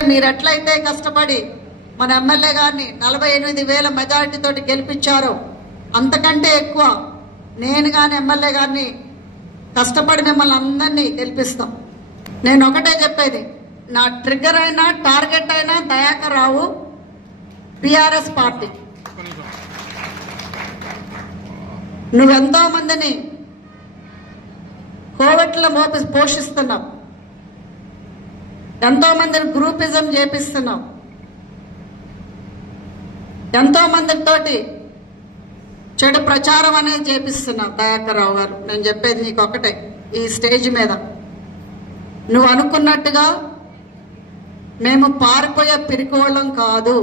మీరు ఎట్లయితే కష్టపడి మన ఎమ్మెల్యే గారిని 48,000 మెజారిటీ తోటి గెలిపించారో అంతకంటే ఎక్కువ నేను కానీ ఎమ్మెల్యే గారిని కష్టపడి మిమ్మల్ని అందరినీ గెలిపిస్తాం. నేను ఒకటే చెప్పేది, నా ట్రిగ్గర్ అయినా టార్గెట్ అయినా దయాకర్ రావు, టిఆర్ఎస్ పార్టీ. నువ్వెంతో మందిని కోవిడ్లో పోషిస్తున్నావు, ఎంతో మందిని గ్రూపిజం చేపిస్తున్నావు, ఎంతో మందితోటి చెడు ప్రచారం అనేది చేపిస్తున్నావు. దయాకర్ రావు గారు, నేను చెప్పేది నీకు ఒకటే, ఈ స్టేజ్ మీద నువ్వు అనుకున్నట్టుగా మేము పారిపోయే పిరికోళ్ళం కాదు.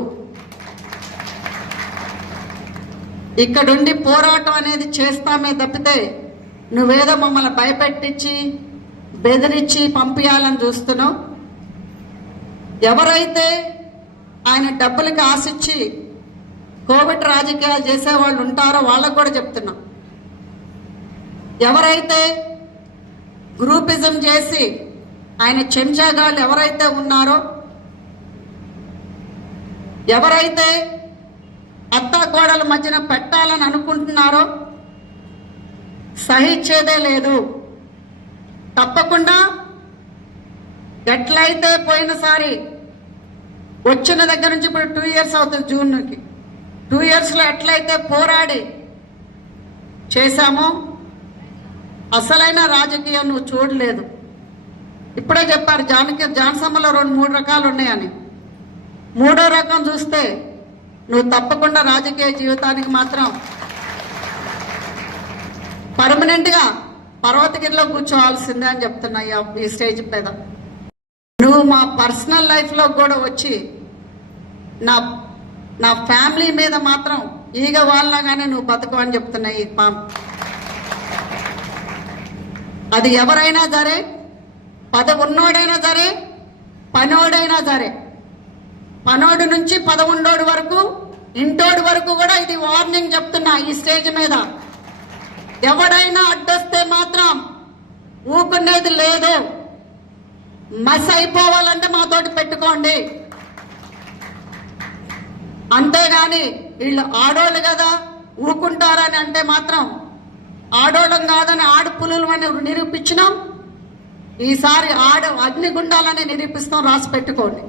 ఇక్కడుండి పోరాటం అనేది చేస్తామే తప్పితే నువ్వేదో మమ్మల్ని భయపెట్టించి బెదిరించి పంపించాలని చూస్తున్నావు. ఎవరైతే ఆయన డబ్బులకి ఆశించి కోవిడ్ రాజకీయాలు చేసేవాళ్ళు ఉంటారో వాళ్ళకు కూడా చెప్తున్నాం, ఎవరైతే గ్రూపిజం చేసి ఆయన చెంచాగాళ్ళు ఎవరైతే ఉన్నారో, ఎవరైతే అత్తాకోడల మధ్యన పెట్టాలని అనుకుంటున్నారో సహించేదే లేదు. తప్పకుండా ఎట్లయితే పోయినసారి వచ్చిన దగ్గర నుంచి ఇప్పుడు 2 years అవుతుంది, జూన్కి 2 yearsలో ఎట్లయితే పోరాడి చేశామో అసలైన రాజకీయం నువ్వు చూడలేదు. ఇప్పుడే చెప్పారు జాన్సమ్మలో 2-3 రకాలు ఉన్నాయని. 3వ రకం చూస్తే నువ్వు తప్పకుండా రాజకీయ జీవితానికి మాత్రం పర్మనెంట్గా పర్వతగిరిలో కూర్చోవాల్సిందే అని చెప్తున్నా ఈ స్టేజ్ మీద. నువ్వు మా పర్సనల్ లైఫ్లో కూడా వచ్చి నా ఫ్యామిలీ మీద మాత్రం ఈగ వాళ్ళగానే నువ్వు బతుకు అని చెప్తున్నా. అది ఎవరైనా సరే, పదవి ఉన్నోడైనా సరే, పనోడైనా సరే, పనోడు నుంచి 11 వరకు, ఇంటోడు వరకు కూడా ఇది వార్నింగ్ చెప్తున్నా ఈ స్టేజ్ మీద. ఎవడైనా అడ్డొస్తే మాత్రం ఊకునేది లేదు. మస్ అయిపోవాలంటే మాతోటి పెట్టుకోండి, అంతేగాని వీళ్ళు ఆడోళ్ళు కదా ఊకుంటారని అంటే మాత్రం ఆడోళ్ళం కాదని ఆడు పులులు అని నిరూపించినాం. ఈసారి అగ్నిగుండాలని నిరూపిస్తాం, రాసి పెట్టుకోండి.